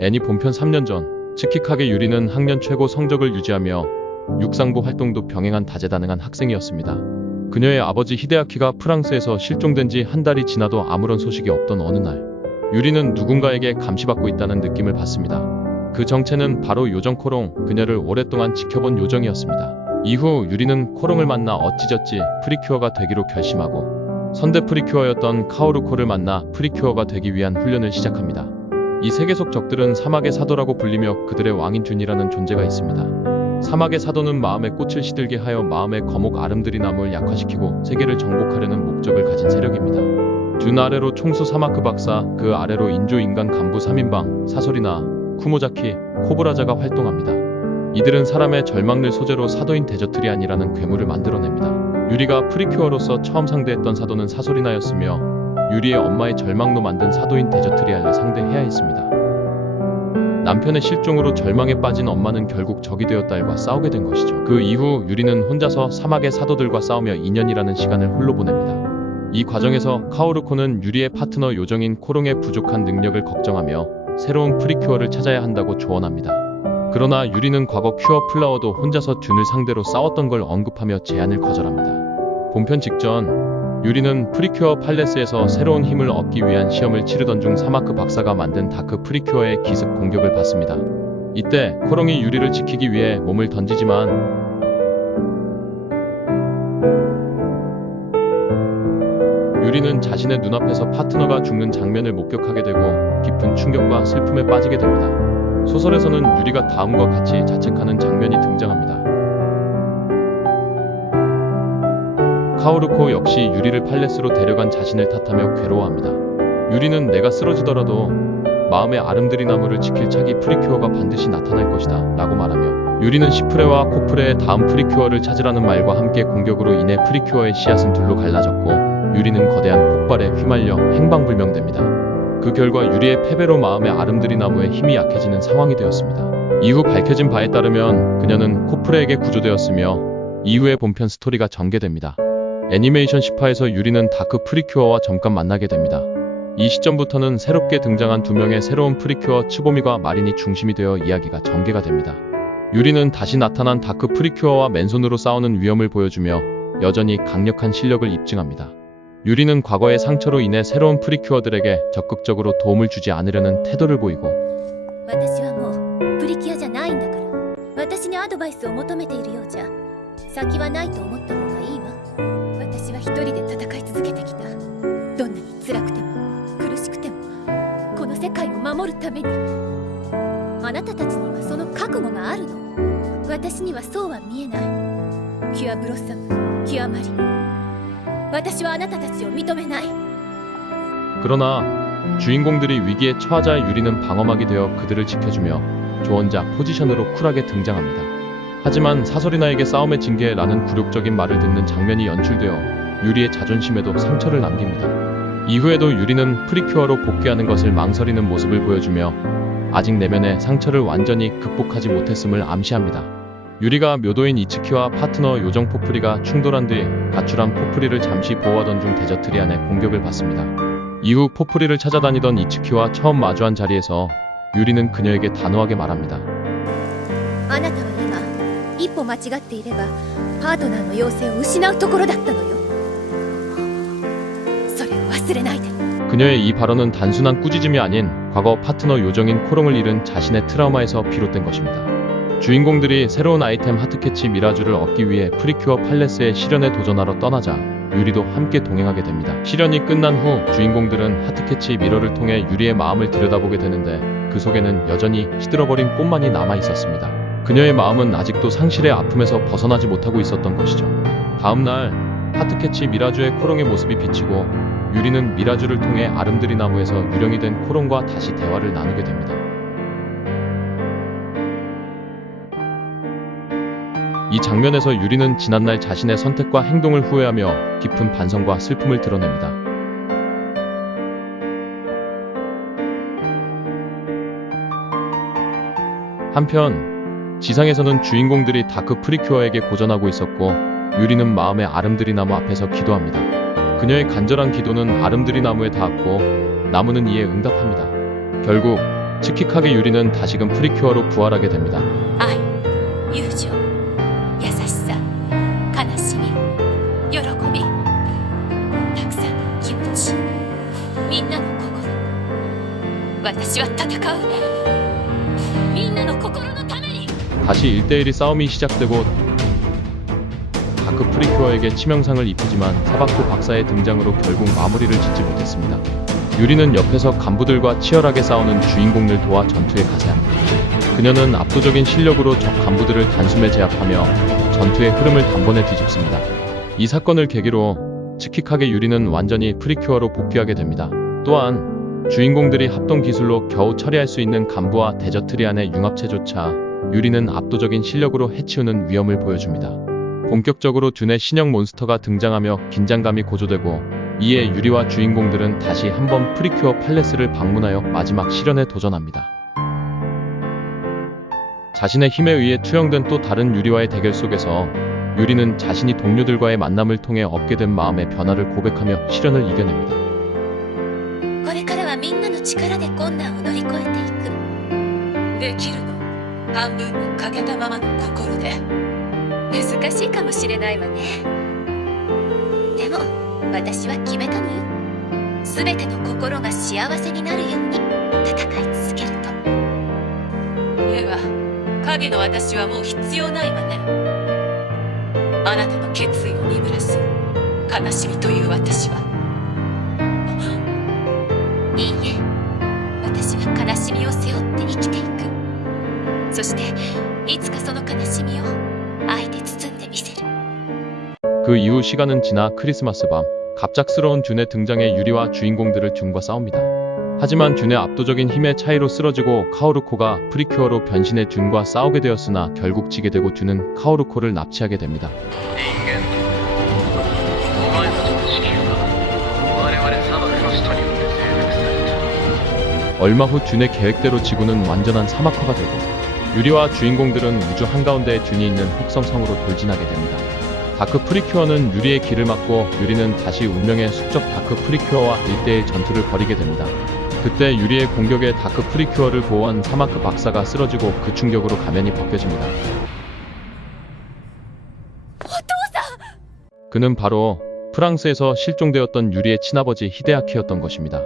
애니 본편 3년 전, 츠키카게 유리는 학년 최고 성적을 유지하며 육상부 활동도 병행한 다재다능한 학생이었습니다. 그녀의 아버지 히데아키가 프랑스에서 실종된 지 한 달이 지나도 아무런 소식이 없던 어느 날, 유리는 누군가에게 감시받고 있다는 느낌을 받습니다. 그 정체는 바로 요정 코롱, 그녀를 오랫동안 지켜본 요정이었습니다. 이후 유리는 코롱을 만나 어찌저찌 프리큐어가 되기로 결심하고 선대 프리큐어였던 카오루코를 만나 프리큐어가 되기 위한 훈련을 시작합니다. 이 세계 속 적들은 사막의 사도라고 불리며 그들의 왕인 듄이라는 존재가 있습니다. 사막의 사도는 마음의 꽃을 시들게 하여 마음의 거목 아름드리 나무를 약화시키고 세계를 정복하려는 목적을 가진 세력입니다. 듄 아래로 총수 사마크 박사, 그 아래로 인조인간 간부 3인방 사소리나, 쿠모자키, 코브라자가 활동합니다. 이들은 사람의 절망을 소재로 사도인 데저트리안이라는 괴물을 만들어냅니다. 유리가 프리큐어로서 처음 상대했던 사도는 사소리나였으며 유리의 엄마의 절망로 만든 사도인 데저트리안을 상대해야 했습니다. 남편의 실종으로 절망에 빠진 엄마는 결국 적이 되어 딸과 싸우게 된 것이죠. 그 이후 유리는 혼자서 사막의 사도들과 싸우며 2년이라는 시간을 홀로 보냅니다. 이 과정에서 카오루코는 유리의 파트너 요정인 코롱의 부족한 능력을 걱정하며 새로운 프리큐어를 찾아야 한다고 조언합니다. 그러나 유리는 과거 큐어 플라워도 혼자서 듄을 상대로 싸웠던 걸 언급하며 제안을 거절합니다. 본편 직전, 유리는 프리큐어 팔레스에서 새로운 힘을 얻기 위한 시험을 치르던 중 사마크 박사가 만든 다크 프리큐어의 기습 공격을 받습니다. 이때 코롱이 유리를 지키기 위해 몸을 던지지만 유리는 자신의 눈앞에서 파트너가 죽는 장면을 목격하게 되고 깊은 충격과 슬픔에 빠지게 됩니다. 소설에서는 유리가 다음과 같이 자책하는 장면이 등장합니다. 카오루코 역시 유리를 팔레스로 데려간 자신을 탓하며 괴로워합니다. 유리는 내가 쓰러지더라도 마음의 아름드리 나무를 지킬 차기 프리큐어가 반드시 나타날 것이다 라고 말하며 유리는 시프레와 코프레의 다음 프리큐어를 찾으라는 말과 함께 공격으로 인해 프리큐어의 씨앗은 둘로 갈라졌고 유리는 거대한 폭발에 휘말려 행방불명됩니다. 그 결과 유리의 패배로 마음의 아름드리 나무의 힘이 약해지는 상황이 되었습니다. 이후 밝혀진 바에 따르면 그녀는 코프레에게 구조되었으며 이후의 본편 스토리가 전개됩니다. 애니메이션 10화에서 유리는 다크 프리큐어와 잠깐 만나게 됩니다. 이 시점부터는 새롭게 등장한 두 명의 새로운 프리큐어 츠보미과 마린이 중심이 되어 이야기가 전개가 됩니다. 유리는 다시 나타난 다크 프리큐어와 맨손으로 싸우는 위험을 보여주며 여전히 강력한 실력을 입증합니다. 유리는 과거의 상처로 인해 새로운 프리큐어들에게 적극적으로 도움을 주지 않으려는 태도를 보이고 私はもうプリキュアじゃないんだから私にアドバイスを求めているようじゃ先はないと思った方がいいわ私は一人で戦い続けてきたどんなに辛くても苦しくてもこの世界を守るためにあなたたちにはその覚悟があるの私にはそうは見えないキュアブロッサムキュアマリ私はあなたたちを認めない 그러나 주인공들이 위기에 처하자 유리는 방어막이 되어 그들을 지켜주며 조언자 포지션으로 쿨하게 등장합니다. 하지만 사소리나에게 싸움의 징계라는 굴욕적인 말을 듣는 장면이 연출되어 유리의 자존심에도 상처를 남깁니다. 이후에도 유리는 프리큐어로 복귀하는 것을 망설이는 모습을 보여주며 아직 내면의 상처를 완전히 극복하지 못했음을 암시합니다. 유리가 묘도인 이츠키와 파트너 요정 포프리가 충돌한 뒤 가출한 포프리를 잠시 보호하던 중 데저트리안의 공격을 받습니다. 이후 포프리를 찾아다니던 이츠키와 처음 마주한 자리에서 유리는 그녀에게 단호하게 말합니다. あなたは今一歩間違っていればパートナーの要請を失うところだったのよそれを忘れないで 그녀의 이 발언은 단순한 꾸짖음이 아닌 과거 파트너 요정인 코롱을 잃은 자신의 트라우마에서 비롯된 것입니다. 주인공들이 새로운 아이템 하트캐치 미라주를 얻기 위해 프리큐어 팔레스의 시련에 도전하러 떠나자 유리도 함께 동행하게 됩니다. 시련이 끝난 후 주인공들은 하트캐치 미러를 통해 유리의 마음을 들여다보게 되는데 그 속에는 여전히 시들어버린 꽃만이 남아 있었습니다. 그녀의 마음은 아직도 상실의 아픔에서 벗어나지 못하고 있었던 것이죠. 다음날 하트캐치 미라주의 코롱의 모습이 비치고 유리는 미라주를 통해 아름드리 나무에서 유령이 된 코롱과 다시 대화를 나누게 됩니다. 이 장면에서 유리는 지난날 자신의 선택과 행동을 후회하며 깊은 반성과 슬픔을 드러냅니다. 한편 지상에서는 주인공들이 다크 프리큐어에게 고전하고 있었고 유리는 마음의 아름드리 나무 앞에서 기도합니다. 그녀의 간절한 기도는 아름드리 나무에 닿았고 나무는 이에 응답합니다. 결국 츠키카게 유리는 다시금 프리큐어로 부활하게 됩니다. 愛、友情、優しさ、悲しみ、喜び、たくさんの気持ち、みんなの心。私は戦う。みんなの心のために。 다시 1대1의 싸움이 시작되고 다크 프리큐어에게 치명상을 입히지만 사바쿠 박사의 등장으로 결국 마무리를 짓지 못했습니다. 유리는 옆에서 간부들과 치열하게 싸우는 주인공을 도와 전투에 가세합니다. 그녀는 압도적인 실력으로 적 간부들을 단숨에 제압하며 전투의 흐름을 단번에 뒤집습니다. 이 사건을 계기로 츠키카게 유리는 완전히 프리큐어로 복귀하게 됩니다. 또한 주인공들이 합동 기술로 겨우 처리할 수 있는 간부와 데저트리안의 융합체조차 유리는 압도적인 실력으로 해치우는 위험을 보여줍니다. 본격적으로 듄의 신형 몬스터가 등장하며 긴장감이 고조되고 이에 유리와 주인공들은 다시 한번 프리큐어 팔레스를 방문하여 마지막 실현에 도전합니다. 자신의 힘에 의해 투영된 또 다른 유리와의 대결 속에서 유리는 자신이 동료들과의 만남을 통해 얻게 된 마음의 변화를 고백하며 시련을 이겨냅니다. これからはみんなの力で困難を乗り越えていく。できるの。半分の欠けたままの心で。難しいかもしれないわね。でも私は決めたのよ。すべての心が幸せになるように戦い続けると。では影の私はもう必要ないわね。あなたの決意を鈍らす悲しみという私は。いいえ、私は悲しみを背負って生きていく。そしていつかその悲しみを愛で包んでみせる。 그 이후 시간은 지나 크리스마스 밤, 갑작스러운 듄의 등장에 유리와 주인공들을 듄과 싸웁니다. 하지만 듄의 압도적인 힘의 차이로 쓰러지고 카오루코가 프리큐어로 변신해 듄과 싸우게 되었으나 결국 지게 되고 듄은 카오루코를 납치하게 됩니다. 얼마 후 듄의 계획대로 지구는 완전한 사막화가 되고 유리와 주인공들은 우주 한가운데에 듄이 있는 혹성 성으로 돌진하게 됩니다. 다크 프리큐어는 유리의 길을 막고 유리는 다시 운명의 숙적 다크 프리큐어와 1대1 전투를 벌이게 됩니다. 그때 유리의 공격에 다크 프리큐어를 보호한 사마크 박사가 쓰러지고 그 충격으로 가면이 벗겨집니다. 그는 바로 프랑스에서 실종되었던 유리의 친아버지 히데아키였던 것입니다.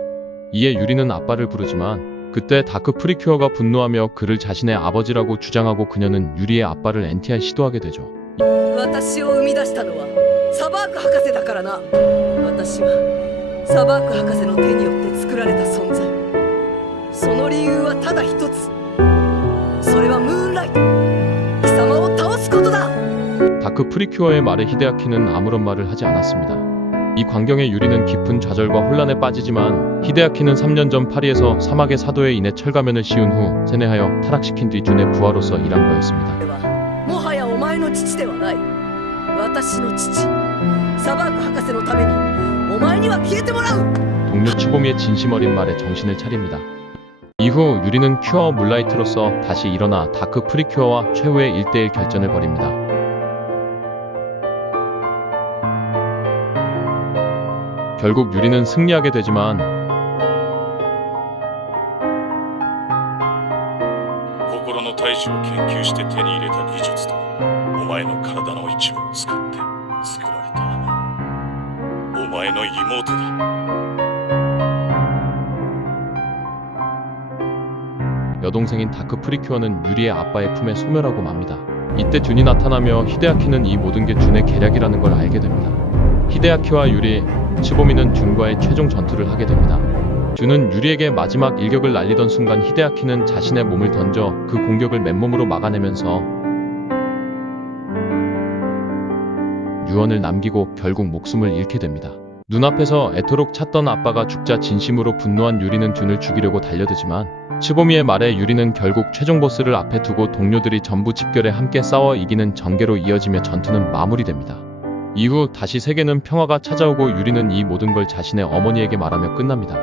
이에 유리는 아빠를 부르지만 그때 다크 프리큐어가 분노하며 그를 자신의 아버지라고 주장하고 그녀는 유리의 아빠를 NTR 시도하게 되죠. 私を生み出したのはサバーク博士だからな。私はサバーク博士の手によって作られた存在。その理由はただ一つ。それはムーンライト、貴様を倒すことだ。 다크 프리큐어의 말에 히데아키는 아무런 말을 하지 않았습니다. 이 광경에 유리는 깊은 좌절과 혼란에 빠지지만 히데아키는 3년 전 파리에서 사막의 사도에 인해 철가면을 씌운 후 세뇌하여 타락시킨 뒤 듄의 부하로서 일한 거였습니다. もはやお前の父ではない。私の父サバーク博士のためにお前には消えてもらう。 동료 치보미의 진심 어린 말에 정신을 차립니다. 이후 유리는 큐어 물라이트로서 다시 일어나 다크 프리큐어와 최후의 1대1 결전을 벌입니다. 결국 유리는 승리하게 되지만 心の大樹を研究して手に入れた技術とお前の体の一部を使って作られたお前の妹だ。 여동생인 다크 프리큐어는 유리의 아빠의 품에 소멸하고 맙니다. 이때 듄이 나타나며 히데아키는 이 모든 게 듄의 계략이라는 걸 알게 됩니다. 히데아키와 유리, 치보미는 듄과의 최종 전투를 하게 됩니다. 듄은 유리에게 마지막 일격을 날리던 순간 히데아키는 자신의 몸을 던져 그 공격을 맨몸으로 막아내면서 유언을 남기고 결국 목숨을 잃게 됩니다. 눈앞에서 애토록 찾던 아빠가 죽자 진심으로 분노한 유리는 듄을 죽이려고 달려들지만 치보미의 말에 유리는 결국 최종 보스를 앞에 두고 동료들이 전부 집결해 함께 싸워 이기는 전개로 이어지며 전투는 마무리됩니다. 이후 다시 세계는 평화가 찾아오고 유리는 이 모든 걸 자신의 어머니에게 말하며 끝납니다.